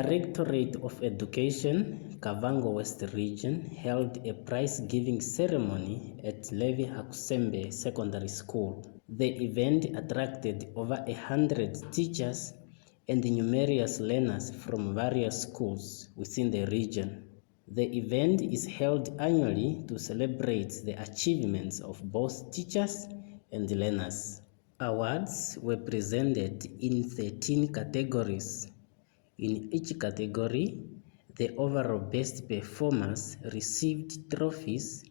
Directorate of Education, Kavango West Region, held a prize-giving ceremony at Leevi Hakusembe Secondary School. The event attracted over 100 teachers and numerous learners from various schools within the region. The event is held annually to celebrate the achievements of both teachers and learners. Awards were presented in 13 categories. In each category, the overall best performers received trophies,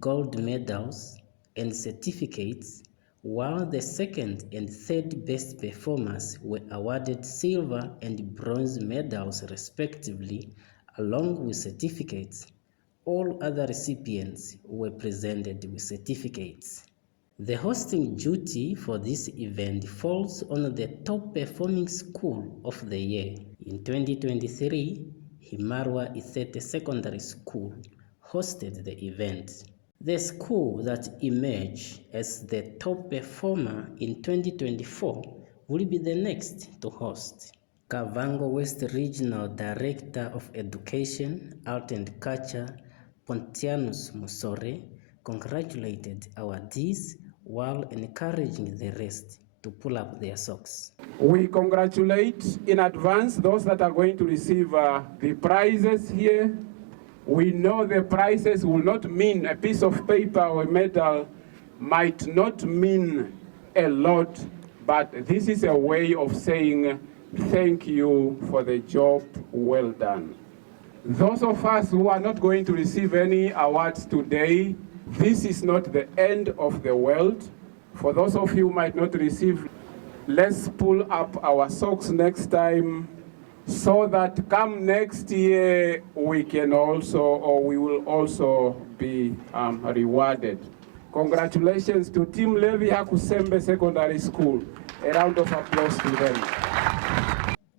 gold medals, and certificates, while the second and third best performers were awarded silver and bronze medals respectively, along with certificates. All other recipients were presented with certificates. The hosting duty for this event falls on the top performing school of the year. In 2023, Himarwa Ithete Secondary School hosted the event. The school that emerged as the top performer in 2024 will be the next to host. Kavango West Regional Director of Education, Art and Culture, Pontianus Musore, congratulated awardees while encouraging the rest to pull up their socks. We congratulate in advance those that are going to receive the prizes here. We know the prizes will not mean a piece of paper or a medal, might not mean a lot, but this is a way of saying thank you for the job well done. Those of us who are not going to receive any awards today, this is not the end of the world. For those of you who might not receive, let's pull up our socks next time so that come next year we can also, or we will also be rewarded. Congratulations to Team Leevi Hakusembe Secondary School. A round of applause to them.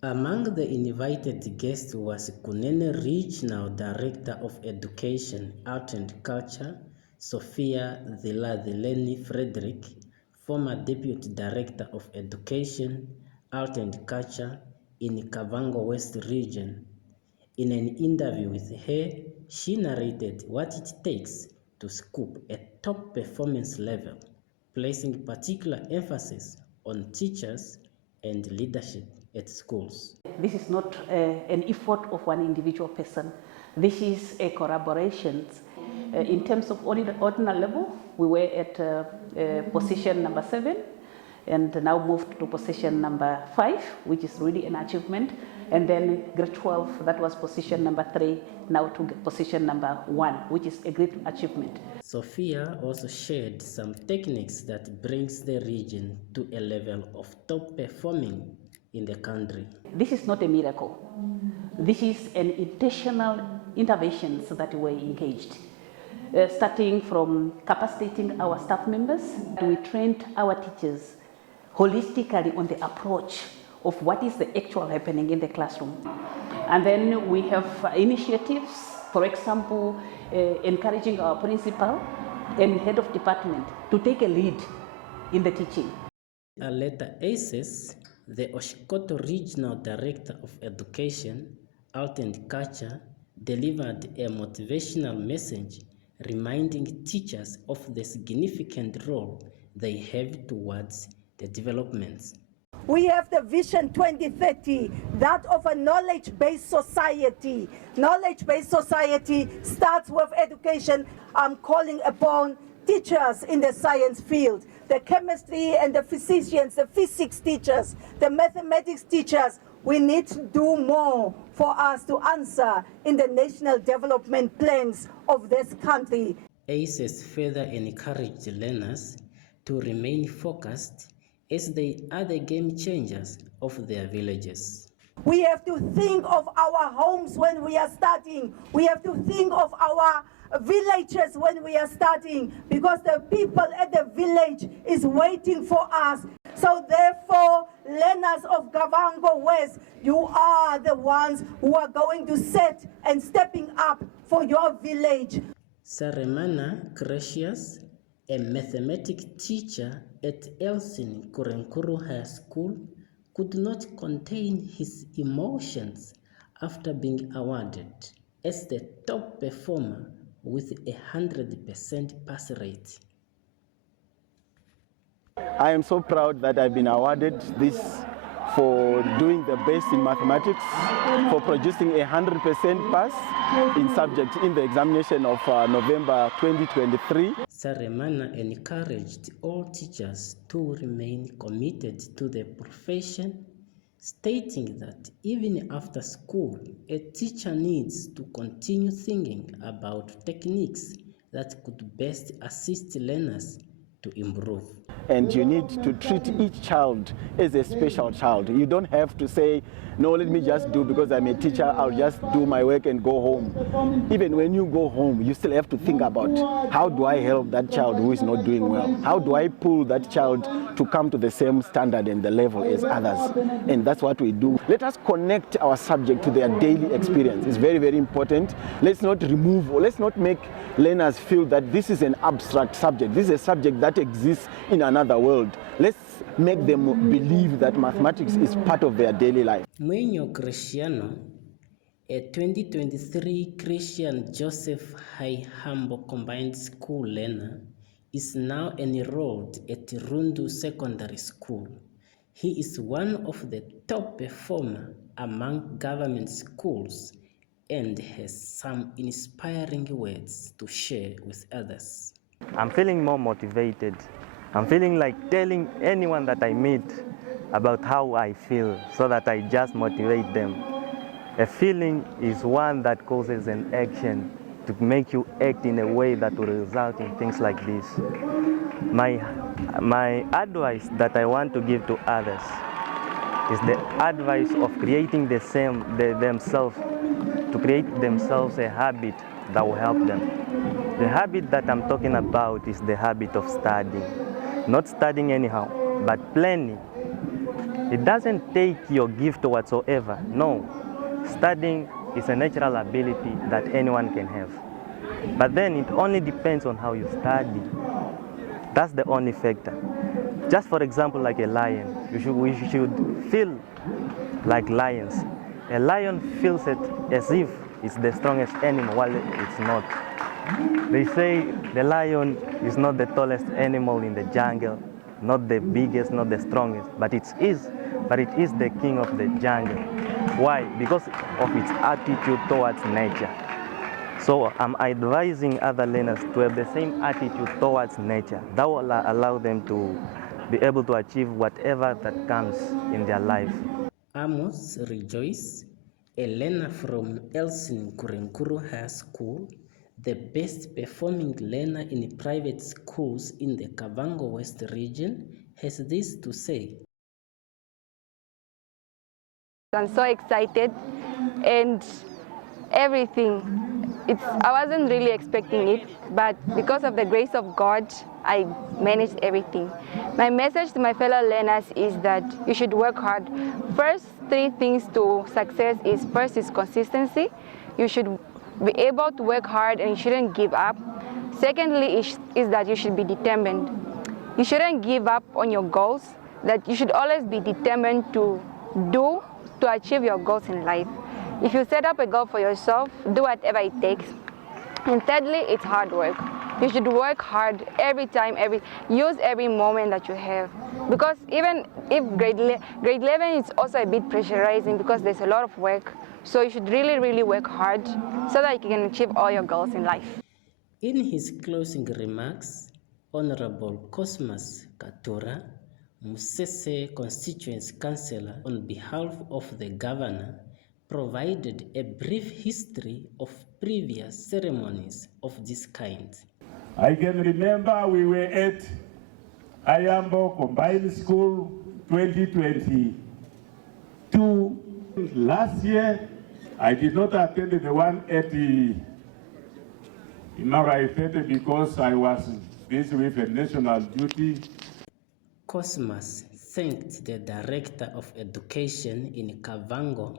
Among the invited guests was Kunene Regional Director of Education, Art and Culture, Sophia Dhiladhileni Frederick, former Deputy Director of Education, Art and Culture in Kavango West Region. In an interview with her, she narrated what it takes to scoop a top performance level, placing particular emphasis on teachers and leadership at schools. This is not an effort of one individual person. This is a collaboration. In terms of ordinal level, we were at position number 7 and now moved to position number 5, which is really an achievement. And then grade 12, that was position number 3, now to position number 1, which is a great achievement. Sophia also shared some techniques that brings the region to a level of top performing in the country. This is not a miracle. This is an intentional interventions that were engaged. Starting from capacitating our staff members, we trained our teachers holistically on the approach of what is the actual happening in the classroom. And then we have initiatives, for example, encouraging our principal and head of department to take a lead in the teaching. Aleta Aces, the Oshkoto Regional Director of Education, Art and Culture, delivered a motivational message reminding teachers of the significant role they have towards the development. We have the Vision 2030, that of a knowledge-based society. Knowledge-based society starts with education. I'm calling upon teachers in the science field, the chemistry and the physicians, the physics teachers, the mathematics teachers. We need to do more for us to answer in the national development plans of this country. ACES further encouraged learners to remain focused as they are the game changers of their villages. We have to think of our homes when we are starting. We have to think of our villages when we are starting, because the people at the village is waiting for us. So therefore, learners of Kavango West, you are the ones who are going to set and stepping up for your village. Saremana Gracious, a mathematics teacher at Elsin Kurenkuru High School, could not contain his emotions after being awarded as the top performer with a 100% pass rate. I am so proud that I've been awarded this for doing the best in mathematics, for producing a 100% pass in subject in the examination of November 2023. Saremana encouraged all teachers to remain committed to the profession, stating that even after school, a teacher needs to continue thinking about techniques that could best assist learners to improve. And you need to treat each child as a special child. You don't have to say, no, let me just do because I'm a teacher, I'll just do my work and go home. Even when you go home, you still have to think about how do I help that child who is not doing well? How do I pull that child to come to the same standard and the level as others? And that's what we do. Let us connect our subject to their daily experience. It's very, very important. Let's not remove or let's not make learners feel that this is an abstract subject. This is a subject that exists in another world. Let's make them believe that mathematics is part of their daily life. Mwenyo Cristiano, a 2023 Christian Joseph High Humble Combined School learner, is now enrolled at Rundu Secondary School. He is one of the top performers among government schools and has some inspiring words to share with others. I'm feeling more motivated. I'm feeling like telling anyone that I meet about how I feel so that I just motivate them. A feeling is one that causes an action to make you act in a way that will result in things like this. My advice that I want to give to others is the advice of creating themselves, to create themselves a habit that will help them. The habit that I'm talking about is the habit of studying. Not studying anyhow, but planning. It doesn't take your gift whatsoever. No, studying is a natural ability that anyone can have. But then it only depends on how you study. That's the only factor. Just for example, like a lion, we should feel like lions. A lion feels it as if it's the strongest animal, while it's not. They say the lion is not the tallest animal in the jungle, not the biggest, not the strongest, but it is the king of the jungle. Why? Because of its attitude towards nature. So I'm advising other learners to have the same attitude towards nature. That will allow them to be able to achieve whatever that comes in their life. Amos Rejoice, a learner from Elsin Kurenkuru High School, the best performing learner in private schools in the Kavango West Region, has this to say. I'm so excited and everything. I wasn't really expecting it, but because of the grace of God, I managed everything. My message to my fellow learners is that you should work hard. First, 3 things to success is first is consistency. You should be able to work hard and you shouldn't give up. Secondly is that you should be determined. You shouldn't give up on your goals, that you should always be determined to achieve your goals in life. If you set up a goal for yourself, do whatever it takes. And thirdly, it's hard work. You should work hard every time, use every moment that you have. Because even if grade 11 is also a bit pressurizing because there's a lot of work. So you should really, really work hard so that you can achieve all your goals in life. In his closing remarks, Honorable Cosmas Katura, Musese Constituency Councillor, on behalf of the Governor, provided a brief history of previous ceremonies of this kind. I can remember we were at Ayambo Combined School 2022. Last year, I did not attend the one at the Imara Ifete because I was busy with a national duty. Cosmas thanked the Director of Education in Kavango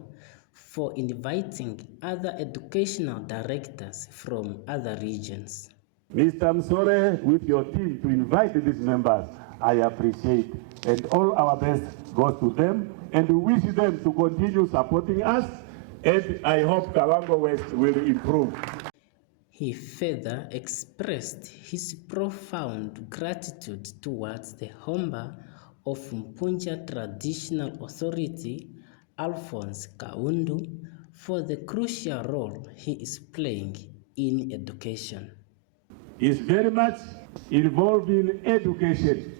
for inviting other educational directors from other regions. Mr. Msore, with your team to invite these members, I appreciate, and all our best goes to them, and we wish them to continue supporting us and I hope Kavango West will improve. He further expressed his profound gratitude towards the Homba of Mpunja Traditional Authority, Alphonse Kaundu, for the crucial role he is playing in education. He is very much involved in education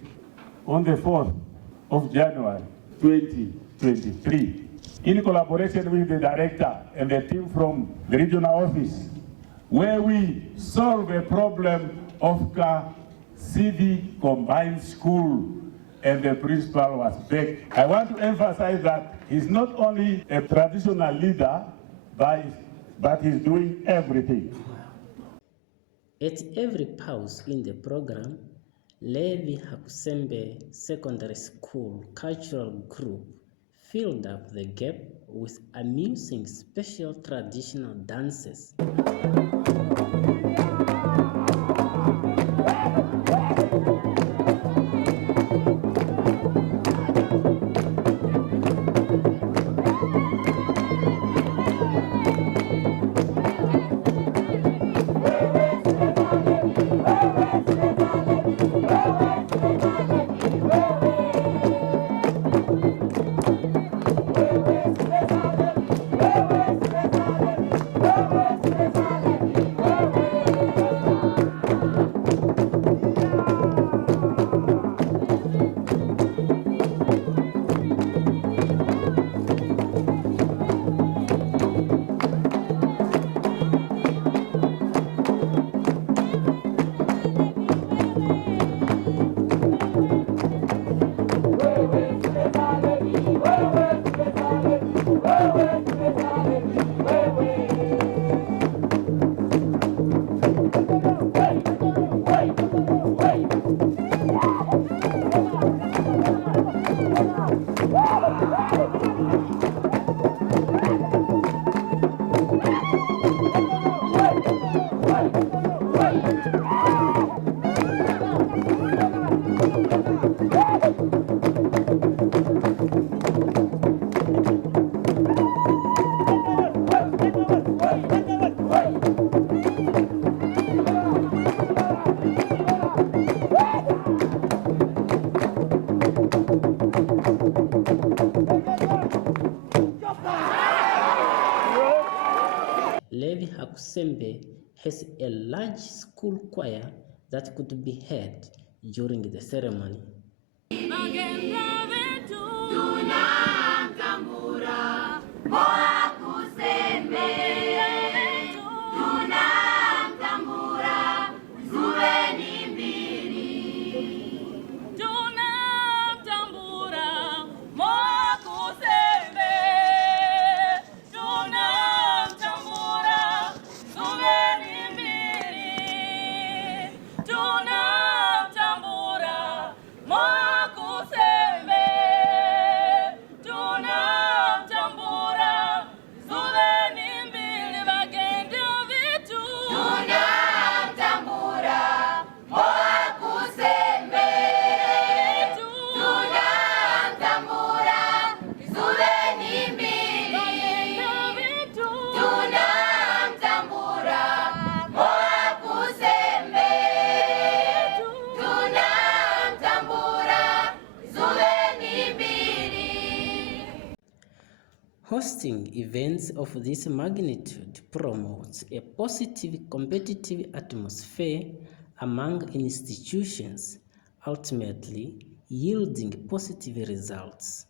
on the 4th of January 2023 in collaboration with the director and the team from the regional office, where we solve a problem of Kasidi Combined School, and the principal was back. I want to emphasize that he's not only a traditional leader, but he's doing everything. At every pause in the program, Leevi Hakusembe Secondary School Cultural Group filled up the gap with amusing special traditional dances. Leevi Hakusembe has a large school choir that could be heard during the ceremony. Hosting events of this magnitude promotes a positive competitive atmosphere among institutions, ultimately yielding positive results.